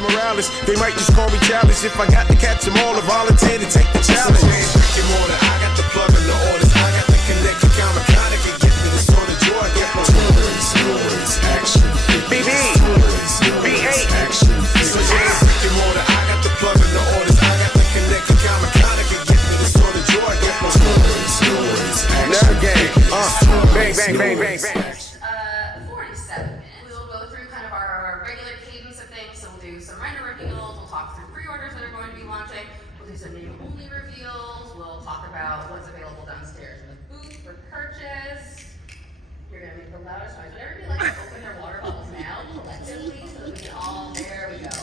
Morales. They might just call me childish if I got to catch them all or volunteer to take the challenge. I got the plug in the orders. I got the connection, count mechanic and get me the sort of joy I get from stories, action, BB, B8, action, I got the plug in the orders. I got the connection, count mechanic and get me the sort of joy I get from stories, action, gang, bang, bang, bang, bang, bang. 47 minutes. We will go through kind of our regular cadence of things. So we'll do some render reveals. We'll talk through pre-orders that are going to be launching. We'll do some name-only reveals. We'll talk about what's available downstairs in the booth for purchase. You're going to make the loudest noise. Would everybody like to open their water bottles now, collectively, so that we can all, there we go.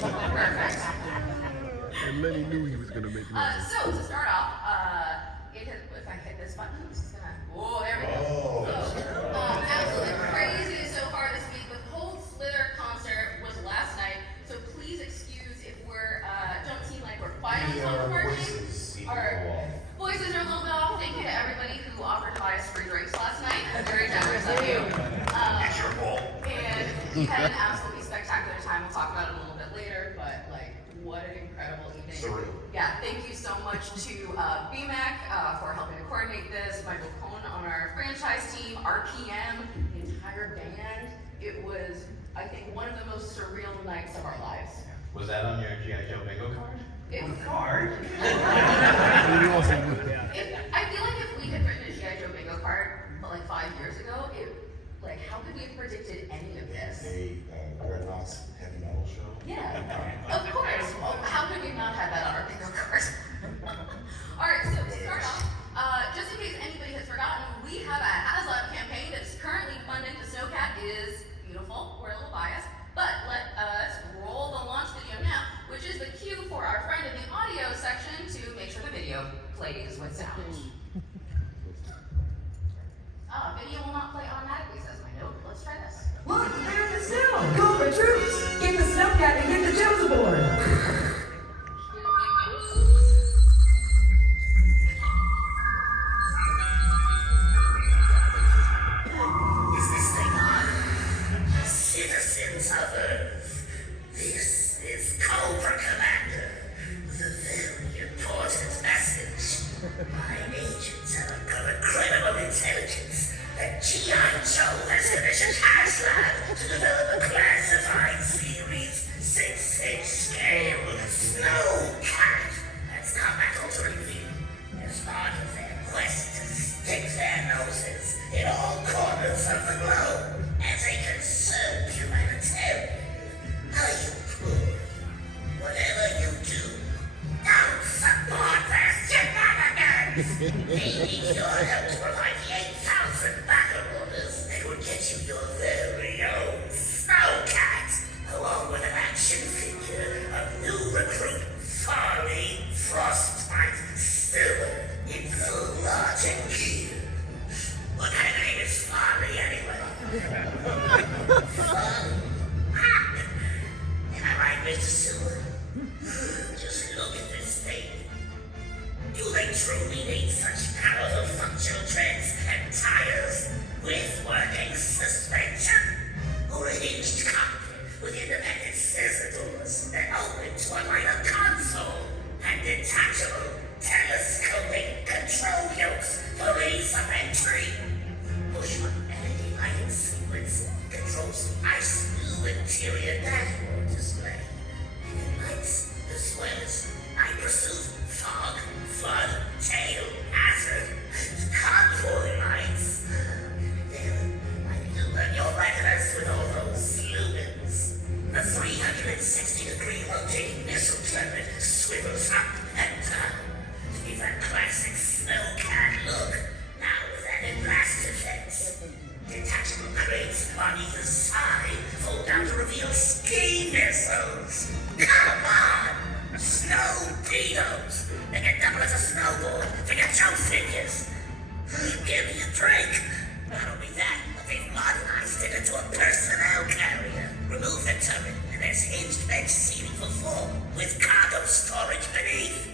Perfect. And Lenny knew he was going to make noise. So to start off, if I hit this button, it's just gonna, oh, there we go. So, absolutely crazy so far this week. The Cold Slither concert was last night, so please excuse if we're, don't seem like we're quiet on top of our game. Our voices are a little bit off. Thank you to everybody who offered to buy us free drinks last night. Very generous of you. It's your fault. And we had an absolutely spectacular time. We'll talk about it a little bit later, but like, what an incredible evening. Surreal. Yeah, thank you so much to BMAC for helping to coordinate this, Michael Cohn on our franchise team, RPM, the entire band. It was, I think, one of the most surreal nights of our lives. Was that on your G.I. Joe bingo card? It was Card? I feel like if we had written a G.I. Joe bingo card like 5 years ago, like how could we have predicted any of this? Red Rocks heavy metal show. Yeah, of course. How could we not have that on our bingo card? All right, so to start off, just in case anybody has forgotten, we have a HasLab campaign that's currently funding. The Snowcat is beautiful. We're a little biased, but let us roll the launch video now, which is the cue for our friend in the audio section to make sure the video plays with sound. Video will not play automatically, says my note. Let's try this. Look, they're in the snow! Cobra troops! Get the Snowcat and get the Joes aboard! Is this thing on? Citizens of Earth, this is Cobra Commander with a very important message. My agents have uncovered credible intelligence that G.I. Joe has commissioned Hasbro to develop a classified series 6-inch scale Snowcat that's combat-altering theme as part of their quest to stick their noses in all corners of the globe as a concerned humanitarian. I implore you, whatever you do, don't support their shenanigans! They need your help to provide the 8,000 battle orders that would get you your very own Snowcat, along with an action figure of new recruit Farley Frostbite Stewart in full large gear. What kind of name is Farley anyway? Farley? Am I right, Mr. Stewart? Just look at this thing. Do they truly need such powerful functional treads and tires with working suspension? Or a hinged cockpit with independent scissor doors that open to a lighter console and detachable telescoping control yokes for ease of entry? Push one LED lighting sequence controls the ice blue interior dashboard display. And it lights as well as night pursuit, fog, flood, tail, hazard, convoy lights. Then I illuminate your retinas with all those lumens. The 360-degree rotating missile turret swivels up and down to give that classic Snowcat look, now with added blast effects. Detachable crates on either side fold down to reveal ski missiles. Come on! Snow pedos! They can double as a snowboard for your Joe figures. Give me a break. Not only that, but they've modernized it into a personnel carrier. Remove the turret, and there's hinged bench seating for 4 with cargo storage beneath.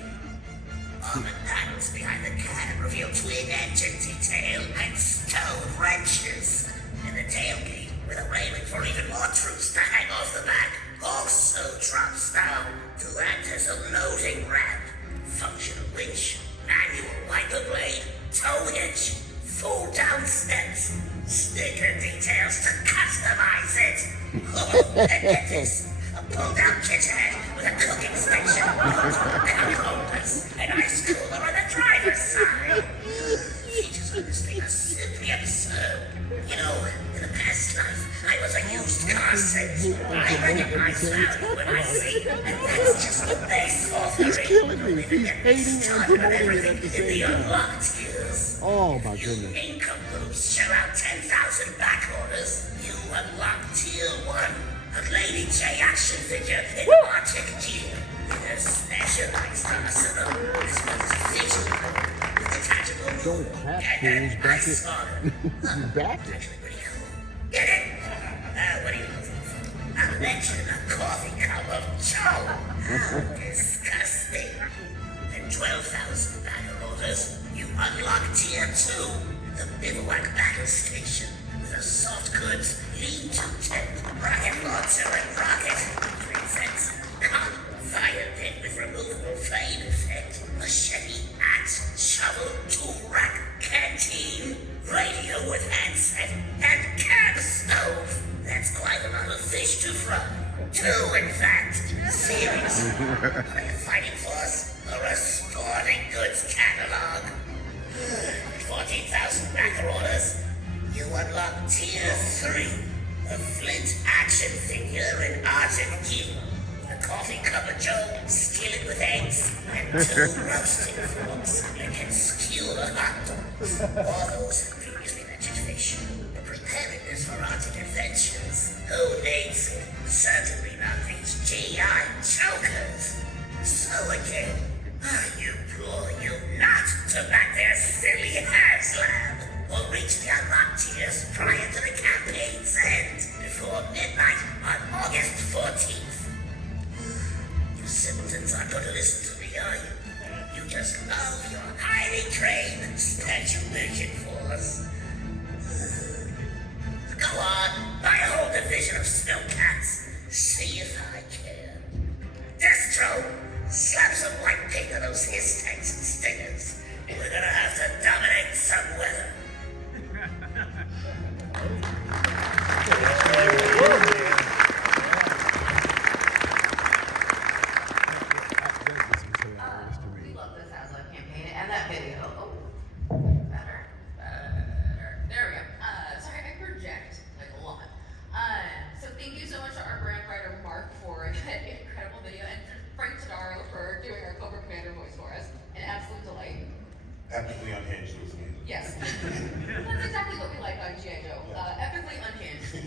Armored panels behind the cab reveal twin engine detail and stone wrenches. And the tailgate with a railing for even more troops to hang off the back also There's a loading ramp, functional winch, manual wiper blade, tow hitch, full down steps, sticker details to customize it. Oh, and get this, a pull-down kitchenette with a cooking station, cup holders, and ice cooler on the driver's side. Features on this thing are simply absurd. You know, in the past life, I was a used car salesman. I recognize value when I see it, and that's just the base offering. He's killing me. He's hating and Started promoting it everything at the in same the time. unlocked tiers. Oh my You goodness. income groups shell out 10,000 back orders. You unlock tier 1. A Lady J action figure in Arctic gear. With a specialized arsenal, as well as a feature with detachable Don't room clap, and fools. an Back ice it. auger. You back it. Actually pretty cool. Get it? What are you looking for? I mentioned a coffee cup of Joe. Disgusting. And 12,000 bagger orders, you unlock tier 2, the bivouac battle station, with a soft goods lean-to tent, rocket launcher and rocket, presents fire pit with removable flame effect, machete, axe, shovel, tool rack, canteen, radio with handset, and camp stove. That's quite a lot of fish to fry. 2, in fact. Seriously. Are you fighting force or a sporting goods catalog? 14,000 backer orders. You unlock tier 3. A Flint action figure in Arctic gear. A coffee cup of Joe, skillet with eggs, and 2 roasting forks that can skewer hot dogs. All those previously mentioned fish. The preparedness for Arctic adventures. Who needs it? Certainly not these GI chokers. So again, I implore you not to back their silly HasLab or reach the unlocked tiers prior to the campaign's end before midnight on August 14th. You simpletons aren't going to listen to me, are you? You just love your highly trained special mission force. Go on, buy a whole division of snowcats. See if I can. Destro, slap some white paint on those hiss tanks and stingers. We're gonna have to dominate some weather. We love this HasLab campaign and that video. Oh, better. There we go. Sorry, I project like a lot. So thank you so much to our brand writer Mark for that incredible video, and to Frank Tadaro for doing our Cobra Commander voice for us. An absolute delight. Epically unhinged was me. Yes. That's exactly what we like on G.I. Joe. Epically unhinged.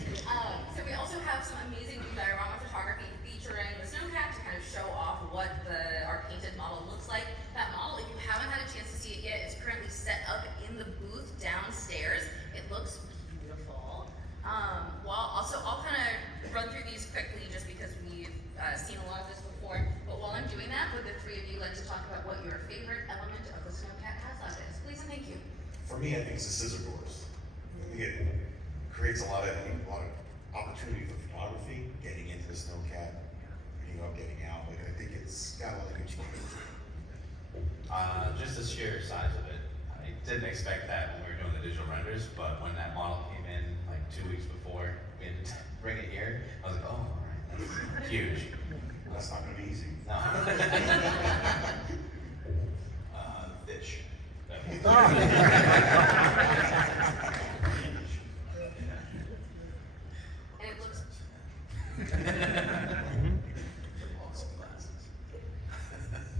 So we also have some amazing new diorama photography featuring the snowcat to kind of show off what our painted model looks like. That model, if you haven't had a chance to see it yet, is currently set up in the booth downstairs. It looks beautiful. I'll kind of run through these quickly just because we've seen a lot of this before. But while I'm doing that, would the three of you like to talk about what your favorite element of the snowcat HasLab is? Please and thank you. For me, I think it's the scissor doors. I think it creates a lot of opportunity for photography, getting into the snowcat, getting up, getting out. Like, I think it's got a lot of good changes. Just the sheer size of it. I didn't expect that when we were doing the digital renders, but when that model came in like 2 weeks before we had to bring it here, I was like, oh, all right, that's huge. That's not going to be easy. No. Fish. And it looks Awesome glasses.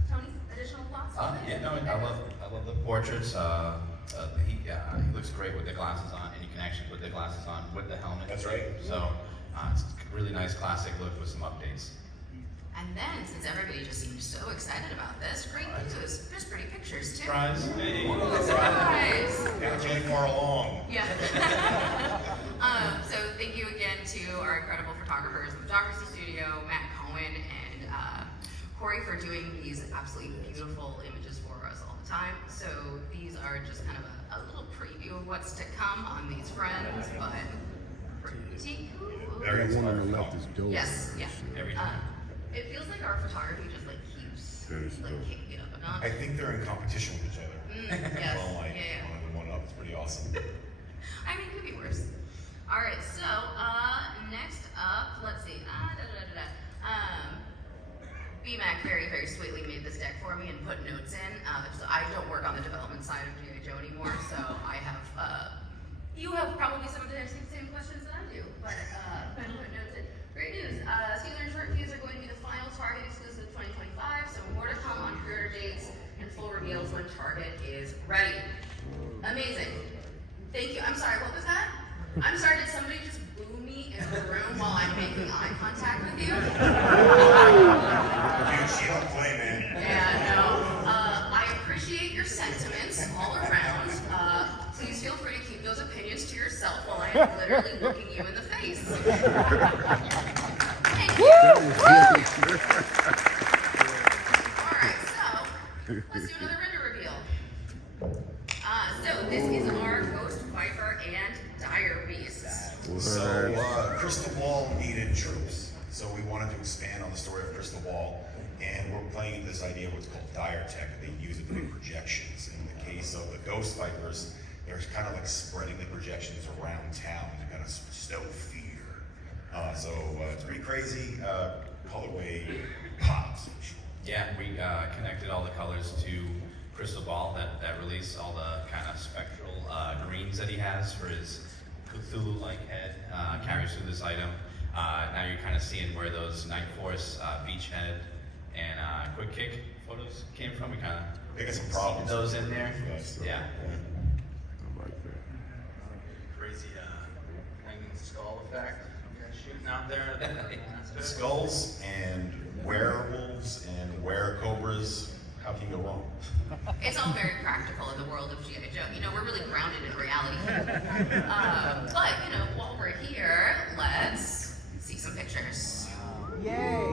Tony, additional thoughts? Yeah, no, I love the portraits. He looks great with the glasses on, and you can actually put the glasses on with the helmet. That's right. So it's a really nice classic look with some updates. And then, since everybody just seemed so excited about this, great news. There's pretty pictures too. Surprise! Hey. Surprise! Not really far along. Yeah. So thank you again to our incredible photographers, the Photography Studio, Matt Cohen, and Corey for doing these absolutely beautiful images for us all the time. So these are just kind of a little preview of what's to come on these friends, but pretty cool. Very That one on the left is dope. Yes, yeah. Every time. It feels like our photography just like keeps like kick it up a notch. I think they're in competition with each other. Yes. Well, like, Yeah. one up. It's pretty awesome. I mean, it could be worse. All right, so next up, let's see. BMAC very sweetly made this deck for me and put notes in. So I don't work on the development side of G.I. Joe anymore, so I have. You have probably some of the same questions that I do, but I put notes in. Great news. Steeler and Short Fuse are going to be the final Target exclusive 2025, so more to come on pre-order dates and full reveals when Target is ready. Amazing. Thank you. I'm sorry, what was that? I'm sorry, did somebody just boo me in the room while I'm making eye contact with you? Dude, she don't play, man. Yeah, no. I appreciate your sentiments all around. Please feel free to keep those opinions to yourself while I am literally looking you in the face. Thank you. Alright, so let's do another render reveal. So this is our Ghost Viper and Dire Beasts. So, Crystal Ball needed troops. So we wanted to expand on the story of Crystal Ball. And we're playing this idea of what's called dire tech. They use it to make projections. In the case of the Ghost Vipers, they're kind of like spreading the projections around town to kind of stow fear. So it's pretty crazy. Colorway pops. Yeah, we connected all the colors to Crystal Ball, that release, all the kind of spectral greens that he has for his Cthulhu-like head, carries through this item. Now you're kind of seeing where those Night Force, Beachhead, and Quick Kick photos came from. We kind of They got some problems. those in there. Yeah. I like that. Crazy hanging skull effect. Shooting out there. Skulls and werewolves and were-cobras. How can you go wrong? It's all very practical in the world of G.I. Joe. You know, we're really grounded in reality. But, you know, while we're here, let's see some pictures. Yay!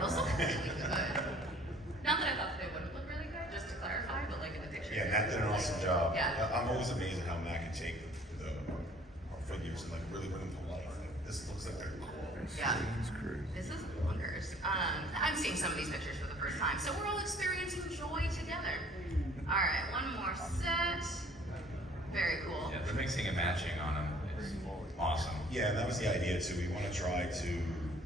Those look really good. Not that I thought they wouldn't look really good, just to clarify, but like in the picture. Yeah, Matt did an awesome job. Yeah. I'm always amazed at how Matt can take our figures and like really bring them to life. Like, this looks like they're cool. Yeah. It's crazy. This is bonkers. I'm seeing some of these pictures for the first time, so we're all experiencing joy together. All right, one more set. Very cool. Yeah, the mixing and matching on them is awesome. Yeah, and that was the idea too. We want to try to,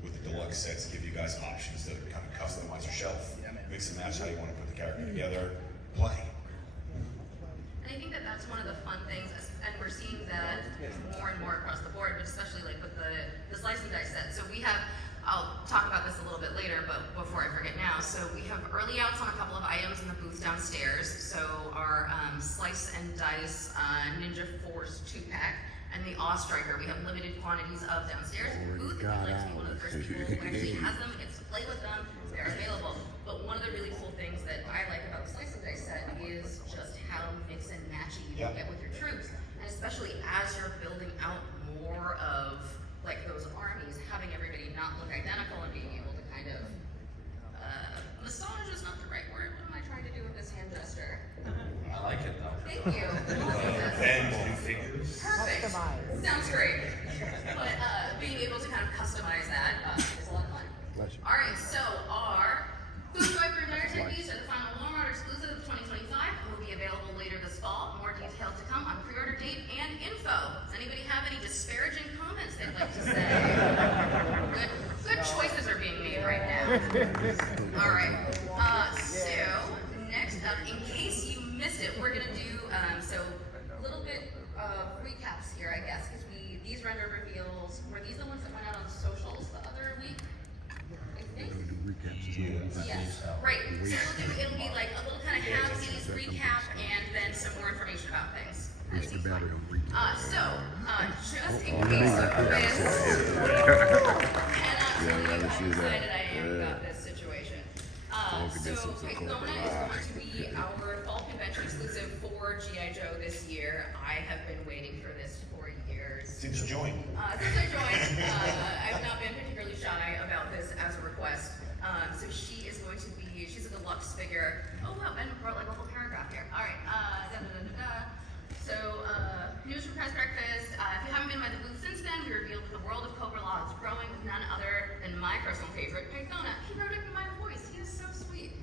with the deluxe sets, give you guys options to kind of customize your shelf. Mix and match how you want to put the character together, play. And I think that that's one of the fun things, and we're seeing that more and more across the board, but especially like with the slice and dice set. So we have, I'll talk about this a little bit later, but before I forget now, so we have early outs on a couple of items in the booth downstairs. So our slice and dice Ninja Force 2-pack and the Awe Striker, we have limited quantities of downstairs in the booth. If you'd like to be one of the first people who actually has them, it's to play with them, they're available. But one of the really cool things that I like about the slice and dice set is just how mix and matchy you can get with your troops. And especially as you're building out more of like those armies, having everybody not look identical and being able to kind of massage is not the right word. What am I trying to do with this hand gesture? I like it though. Thank you. And new figures. Perfect. Sounds great. But being able to kind of customize that is a lot of fun. Bless you. All right, so our Ghost Viper and Dire Techniques are the final Walmart exclusive of 2025. Will be available later this fall. More details to come on pre-order date and info. Does anybody have any disparaging comments they'd like to say? Good choices are being made right now. All right. So next up, in case you missed it, we're gonna do so a little bit of recaps here, I guess, because these render reveals were these the ones that went out on socials the other week? I think. We're gonna do recaps as well. Yes, right. So it'll be like a little kind of half-seas recap and then some more information about things. Where's the battery on recap? Just in case you missed, cannot tell you how excited I am about this situation. So Daytona is going to be our fall convention exclusive for G.I. Joe this year. I have been waiting for this for years. Since you joined. Since I joined, I've not been particularly shy about this as a request. So she is going to be, she's a deluxe figure. Oh wow, Ben wrote like a whole paragraph here. All right, So, news from Press Breakfast. If you haven't been by the booth since then, we revealed that the world of Cobra Law is growing with none other than my personal favorite, Pythona. He wrote it in my voice. He is so sweet.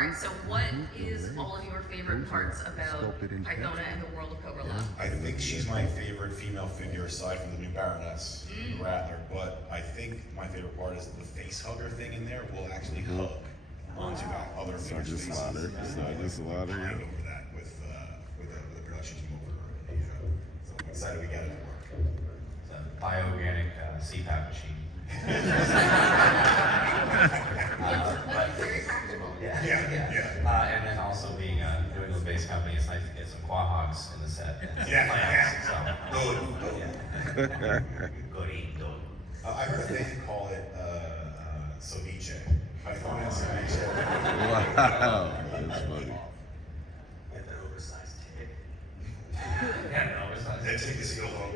right, so what is all of your favorite parts about Pythona and the world of Cobra Love? I think she's my favorite female figure aside from the new Baroness, Rattler. But I think my favorite part is the face hugger thing in there will actually hug onto other figures' faces. Slaughter. Sergeant Slaughter. I'm over that with the production team over in Asia. So I'm excited we got it to work. It's a bioorganic CPAP machine. That's very practical. Yeah. And then also being a New England-based company, it's nice to get some quahogs in the set. And some Yeah. plants, Good. Gorito. I heard a band call it ceviche. Python and ceviche. Wow, that's funny. Get that oversized ticket. Yeah, no, it's not. That ticket is still low.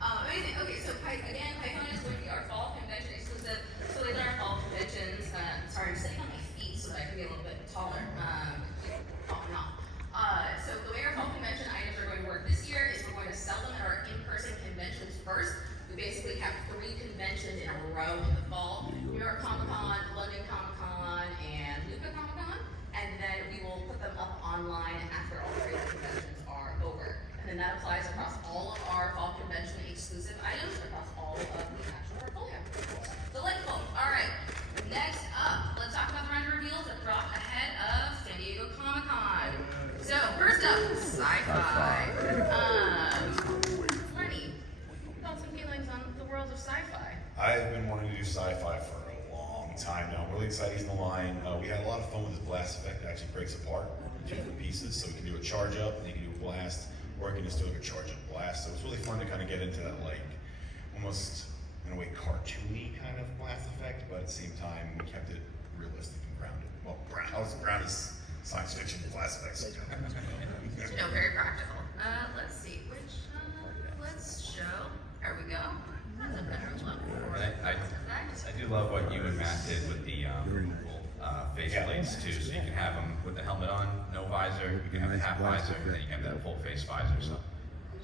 Amazing. Okay, so again, Pythona is going to be our fall convention exclusive. So these are our fall conventions. Sorry, I'm sitting on my feet so that I can be a little bit taller. Popping off. So the way our fall convention items are going to work this year is we're going to sell them at our in-person conventions first. We basically have 3 conventions in a row in the fall: New York Comic Con, London Comic Con, and Luca Comic Con. And then we will put them up online after all 3 of the conventions are over. And then that applies across all of our fall convention exclusive items across all of the actual portfolio. Delightful. All right. Next up, let's talk about the render reveals that dropped ahead of San Diego Comic Con. So first up, sci-fi. Lenny, thoughts and feelings on the world of sci-fi? I've been wanting to do sci-fi for a long time now. I'm really excited he's in the line. We had a lot of fun with his blast effect. It actually breaks apart into 2 different pieces, so we can do a charge up, and you can do a blast, or you can just do like a charge up blast. So it's really fun to kind of get into that, like, almost in a way cartoony kind of blast effect, but at the same time we kept it realistic and grounded. Well, grounded is science fiction blast effects. No, very practical. Let's see, which, let's show, there we go. That's a better look. I do love what you and Matt did with the face plates too. So you can have them with the helmet on, no visor. You can have the half visor, and then you can have that full face visor. So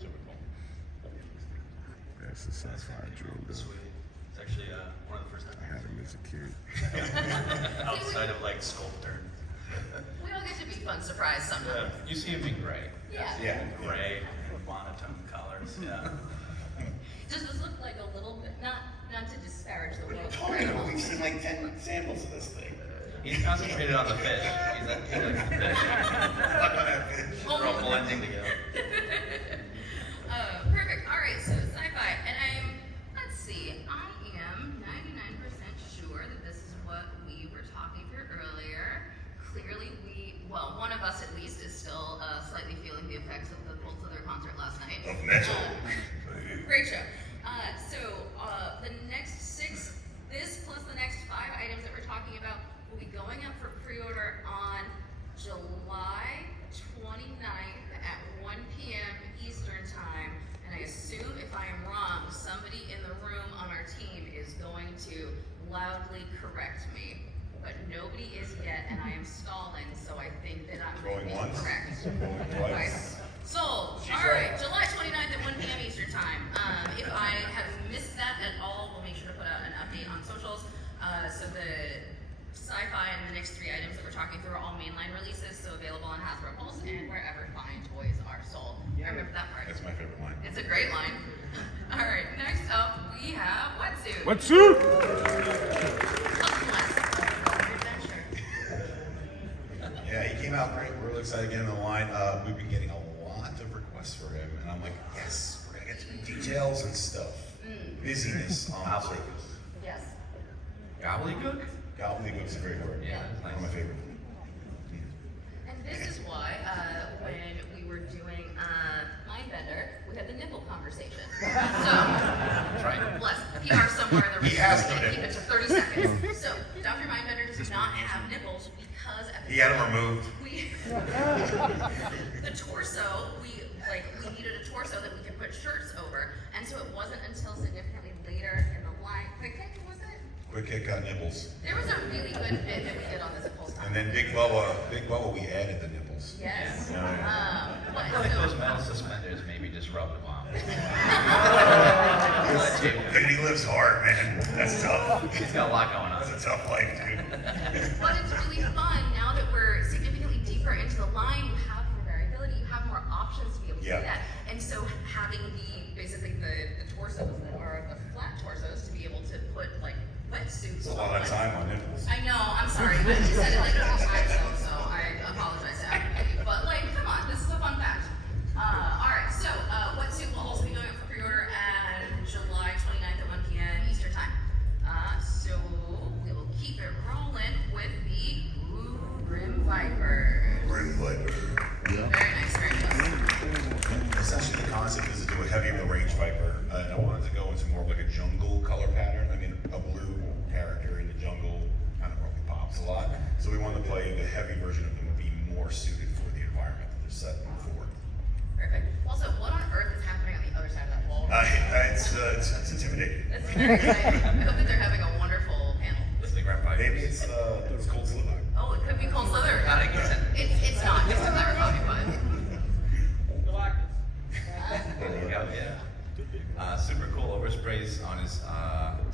super cool. That's the sci-fi drill. Sweet. It's actually one of the first I times had him as a kid. outside of like sculptor. We all get to be fun surprised sometimes. You see him in gray. Yeah. Gray, monotone colors. Yeah. Does this look like a little bit, not to disparage the What are you world? talking about? We've seen like 10 samples of this thing. He's concentrated on the fish. He likes the fish. Look at that fish. They're all blending together. Perfect. All right, so sci-fi, and let's see, I am 99% sure that this is what we were talking through earlier. Clearly, one of us at least is still slightly feeling the effects of the Cold Southern concert last night. Of metal. Great show. The next 6, this plus the next 5 items that we're talking about will be going up for pre-order on July 29th at 1 p.m. Eastern Time. And I assume, if I am wrong, somebody in the room on our team is going to loudly correct me. But nobody is yet, and I am stalling, so I think that I'm Going going to be once? correct. Going twice? Sold. She's All right, right. July 29th at 1 p.m. Eastern Time. If I have missed that at all, we'll make sure to put out an update on socials. So the sci-fi and the next 3 items that we're talking through are all mainline releases, so available on Hasbro Pulse and wherever fine toys are sold. I remember that part. That's my favorite line. It's a great line. All right, next up we have Wetsuit. Wetsuit! Adventure. Yeah, he came out great. We're really excited to get him in the line. We've been getting a lot of requests for him, and I'm like, yes, we're gonna get to details and stuff. Busyness on the surface. Yes. Gobbledygook? Gobbledygook's a great word. Yeah, that's One of my favorite. And this is why, when we were doing Mindbender, we had the nipple conversation. So, That's right. bless, PR somewhere in the He has no keep it nipples. to 30 seconds. So, Dr. Mindbender does not have nipples because at the He had them removed. the torso, we needed a torso that we could put shirts over, and so it wasn't until significantly later in the line. Quick Kick, was it? Quick Kick got nipples. There was a really good bit that we did on this at Pulse Con. And then Big Bubba, we added the nipples. Yes. Yeah. But I feel like so- those metal suspenders maybe just rubbed him off. Dude, he lives hard, man. That's tough. He's got a lot going on. was a tough life, dude. But it's really fun now that we're significantly deeper into the line. You have more variability, you have more options to be able to Yeah. do that. And so having basically the torsos that are the flat torsos to be able to put like wetsuits. It's a lot of time on nipples. I know, I'm sorry, but you said it like a couple times though, so I apologize to everybody. But like, come on, this is a fun fact. Alright, so wetsuit will also be going up for pre-order at July 29th at 1 p.m. Eastern time. So we will keep it rolling with the Blue Rim Viper. Rim Viper. Very nice, very nice. Essentially, the concept is to do a heavy of the range Viper, and I wanted to go into more of like a jungle color pattern. I mean, a blue character in the jungle kind of probably pops a lot. So we wanted to play the heavy version of them would be more suited for the environment that they're set for. Perfect. Also, what on earth is happening on the other side of that wall? It's intimidating. That's very exciting. I hope that they're having a wonderful panel. It's the Grand Viper. Maybe it's cold slither. Oh, it could be cold slither. Gotta get it. It's not, just to clarify, but. There you go, yeah. Super cool oversprays on his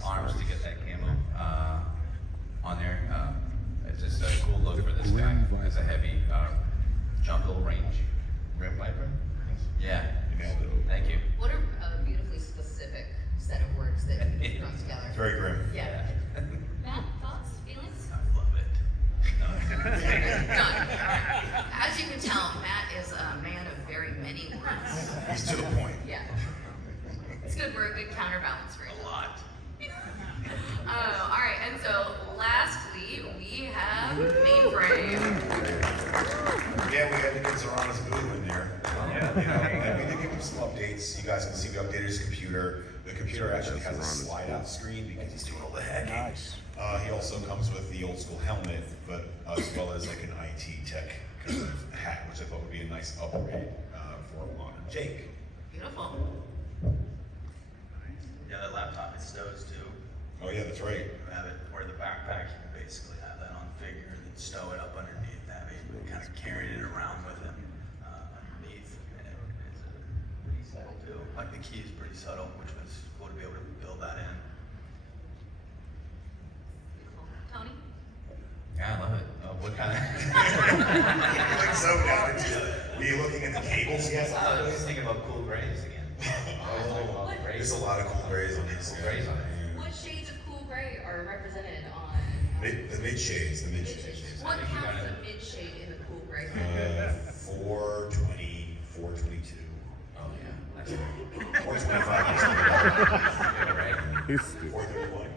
arms to get that camo on there. It's just a cool look for this guy as a heavy jungle range Rim Viper. Yeah, You nailed it. thank you. What a beautifully specific set of words that you've thrown together. It's very grim. Yeah. Matt, thoughts, feelings? I love it. Done. As you can tell, Matt is a man of very many words. He's to the point. Yeah. It's good. We're a good counterbalance for you. A lot. All right, and so lastly, we have Mainframe. Yeah, we had to get Zorana's boo in there. And we did give him some updates. You guys can see we updated his computer. The computer actually has a slide-out screen because he's doing all the hacking. Nice. He also comes with the old school helmet, but as well as like an IT tech kind of hat, which I thought would be a nice upgrade for Juan and Jake. Beautiful. Yeah, that laptop it stows too. Oh yeah, that's right. You have it where the backpack, you can basically have that on the figure and then stow it up underneath that. He kind of carried it around with him underneath. And it is pretty subtle too. Like the key is pretty subtle, which was cool to be able to build that in. Beautiful. Tony? Yeah, I love it. What kind of? Like so down into were you looking at the cables yet? I was just thinking about cool grays again. There's a lot of cool grays on these. Cool grays on it. What shades of cool gray are represented on? The mid shades, the mid shades. What counts as a mid shade in the cool gray? 420, 422. Oh yeah, that's 425 right. He's stupid. 431.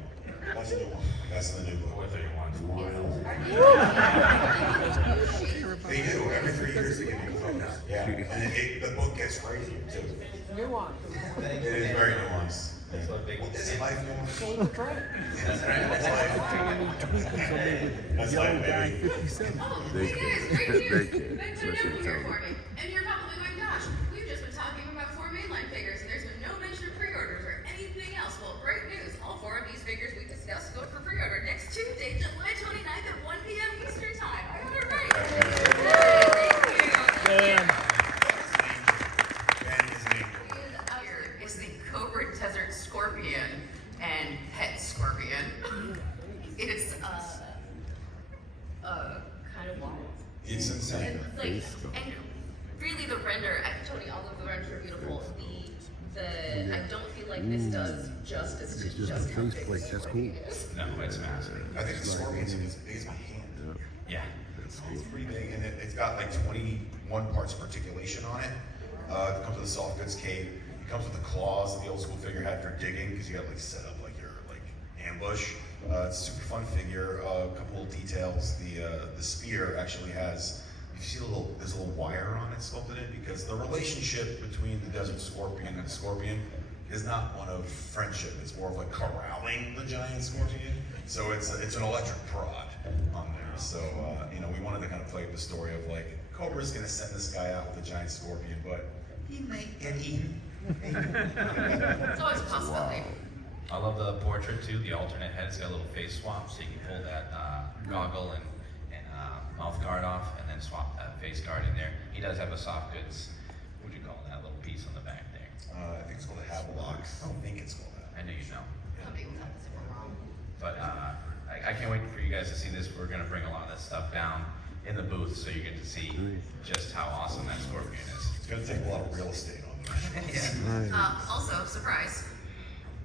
That's the new one. That's the new book. 431. They do. Every 3 years they give you photos. Yeah. And the book gets crazier too. It is very nuanced. That's what big. What is life nuanced? That's right. That's life. That's life, baby. Oh, They you can. guys, great news. They can. Good Especially news here Tony. for me. And you're probably going, gosh, we've just been talking about 4 mainline figures and there's been no mention of pre-orders or anything else. Well, great news. All 4 of these figures we discussed go for pre-order next Tuesday, July 29th at 1 p.m. Eastern time. I got it right. Thank you. Ben is me. Here is the Cobra Desert Scorpion and Pet Scorpion. It's kind of wild. It's insane. And like, and really the render, Tony, all of the renders are beautiful. I don't feel like this does justice to just just the how face big plate, this that's scorpion cool. is. No, it's massive. I think the scorpion's as big as my hand. Yeah. That's cool. It's pretty big, and it's got like 21 parts of articulation on it. It comes with a soft goods cape. It comes with the claws that the old school figure had for digging, because you got to like set up like your like ambush. It's a super fun figure. A couple of details. The spear actually has. You see there's a little wire on it sculpted in, because the relationship between the desert scorpion and the scorpion is not one of friendship. It's more of like corralling the giant scorpion. So it's an electric prod on there. So we wanted to kind of play with the story of like Cobra's gonna send this guy out with a giant scorpion, but he might get eaten. It's always a possibility. I love the portrait too. The alternate head's got a little face swap, so you can pull that goggle and mouth guard off, and then swap that face guard in there. He does have a soft goods. What would you call that little piece on the back there? I think it's called a Havelock. I don't think it's called that. I know you know. Some people have this if I'm wrong. But I can't wait for you guys to see this. We're gonna bring a lot of that stuff down in the booth so you get to see just how awesome that Scorpion is. It's gonna take a lot of real estate on this. Yeah. Also, surprise.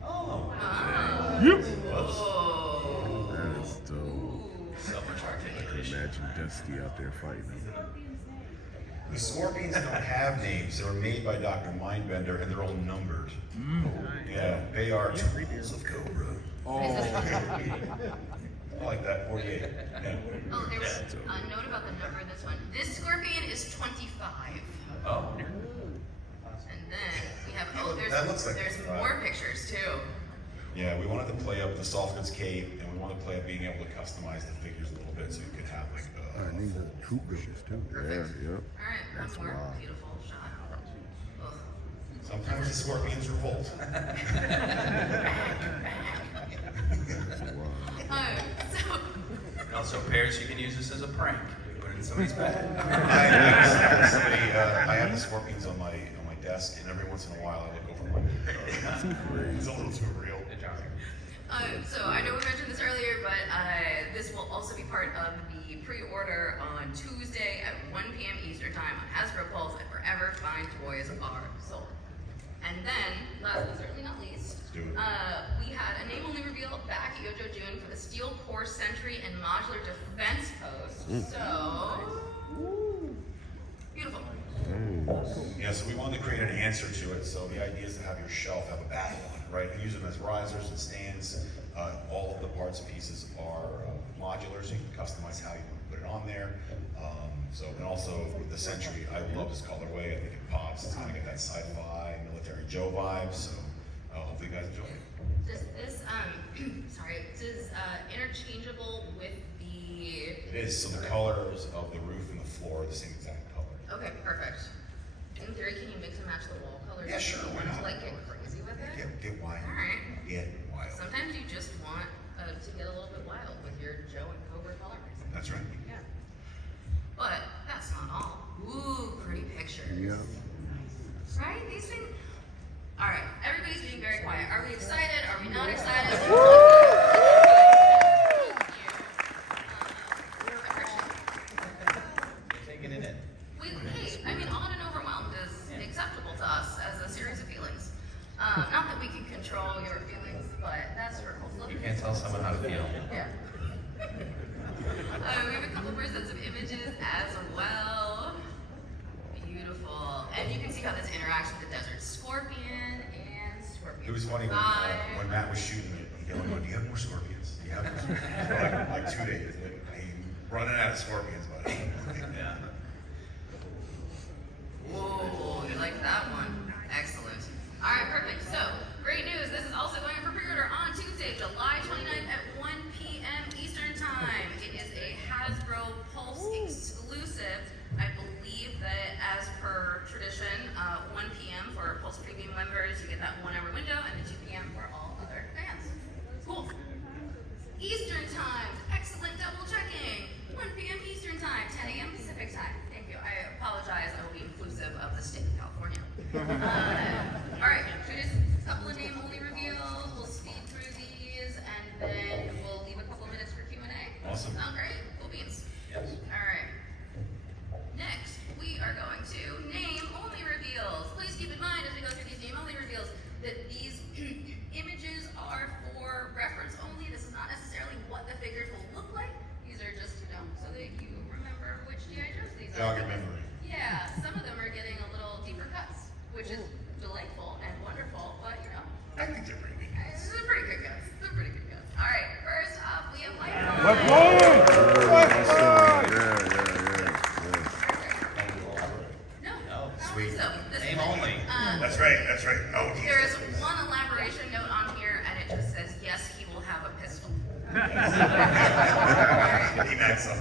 Oh. Oh. That is dope. So much articulation. Imagine Dusty out there fighting him. The Scorpions don't have names. They were made by Dr. Mindbender, and they're all numbered. Yeah, they are tools of Cobra. I like that, 48. Yeah. Oh, there was a note about the number of this one. This Scorpion is 25. Oh. And then we have, That looks like there's 25. more pictures too. Yeah, we wanted to play up the soft goods cape, and we wanted to play up being able to customize the figures a little bit so you could have like I need the troop builders too. Yeah, yep. Alright, That's one more wild. beautiful shot. Ugh. sometimes the Scorpions revolt. So, Also, Paris, you can use this as a prank. Put it in somebody's bag. I have the Scorpions on my desk, and every once in a while I look over my It's a little too real. so I know we mentioned this earlier, but this will also be part of the pre-order on Tuesday at 1 p.m. Eastern Time on Hasbro Pulse and wherever fine toys are sold. And then, last but certainly not least, do it. we had a name-only reveal back at Yojo June for the Steel Core Sentry and Modular Defense Post. So, beautiful. Yeah, so we wanted to create an answer to it. So the idea is to have your shelf have a back on it, right? And use them as risers and stands. All of the parts and pieces are modular, so you can customize how you want to put it on there. And also with the Sentry, I love this colorway. I think it pops. It's gonna get that sci-fi, military Joe vibe. So hopefully you guys enjoy it. Does this, interchangeable with the... It is. So the colors of the roof and the floor are the same exact color. Okay, perfect. In theory, can you mix and match the wall colors? Yeah, sure, why not? To like get crazy with it? Get wild. Alright. Get wild. Sometimes you just want to get a little bit wild with your Joe and Cobra color mixing. That's right. Yeah. But that's not all. Ooh, pretty pictures. Yeah. Right? These things. Alright, everybody's being very quiet. Are we excited? Are we not excited? Taking it in. Hey, I mean, odd and overwhelmed is acceptable to us as a series of feelings. Not that we can control your feelings, but that's for You can't tell someone how to feel. Yeah. We have a couple more sets of images as well. Beautiful. And you can see how this interacts with the Desert Scorpion and Scorpion. It was funny when Matt was shooting it. He yelled, "Do you have more Scorpions? Do you have more Scorpions?" For like 2 days. I'm running out of Scorpions, buddy. Yeah. Whoa, you like that one? Excellent. All right, perfect. So, great news. This is also going for pre-order on Tuesday, July 29th at 1 p.m. Eastern Time. It is a Hasbro Pulse exclusive. I believe that as per tradition, 1 p.m. for Pulse Premium members, you get that 1 hour window, and then 2 p.m. for all other fans. Cool. Eastern Time. Excellent double checking. 1 p.m. Eastern Time, 10 a.m. Pacific Time. Thank you. I apologize. I will be inclusive of the state of California. All right. So just a couple of name-only reveals. We'll speed through these, and then we'll leave a couple of minutes for Q&A. Awesome. Sound great? Cool beans. Yes. All right. Next, we are going to name-only reveals. Please keep in mind as we go through these name-only reveals that these images are for reference only. This is not necessarily what the figures will look like. These are just, so that you remember which G.I. Joes these are. Jog your memory. Yeah, some of them are getting a little deeper cuts, which is delightful and wonderful, but I think they're pretty good. they're pretty good cuts. They're pretty good cuts. All right, first up, we have Life. No, Oh, sweet. So, this Name is- only. That's right. That's right. Oh, geez. There is one elaboration note on here, and it just says, yes, he will have a pistol. He maxed up.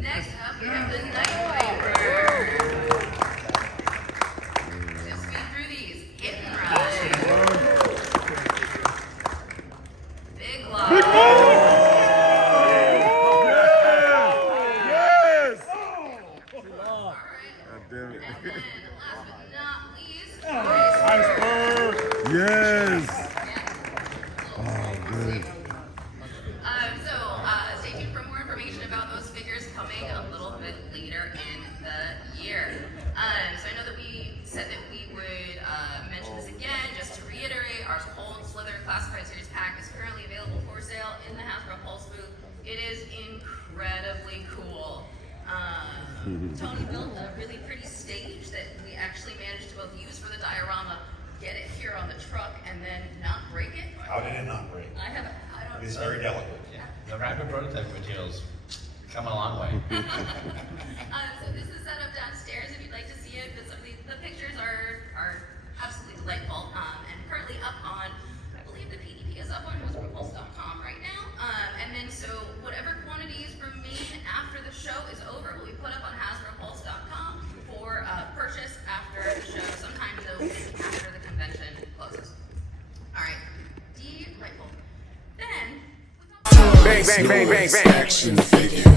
Next up, we have the Nightwing. Just speed through these. Hit and Run. Big Lock. Yes! All right. God damn it. And then, last but not least, Yes! yeah. Oh, good. So, later in the year. So I know that we said that we would mention this again, just to reiterate, our Cold Slither Classified Series pack is currently available for sale in the Hasbro Pulse booth. It is incredibly cool. Tony built a really pretty stage that we actually managed to both use for the diorama, get it here on the truck, and then not break it. How did it not break? I don't It's very delicate. Yeah, the rapid prototype materials come a long way. So this is set up downstairs if you'd like to see it, but some of the pictures are absolutely delightful, and currently up on, I believe the PDP is up on HasbroPulse.com right now, and then so whatever quantities remain after the show is over will be put up on HasbroPulse.com for purchase after the show, sometime though after the convention closes. All right, delightful. Then, Bang, bang, bang, bang, bang. Action figure.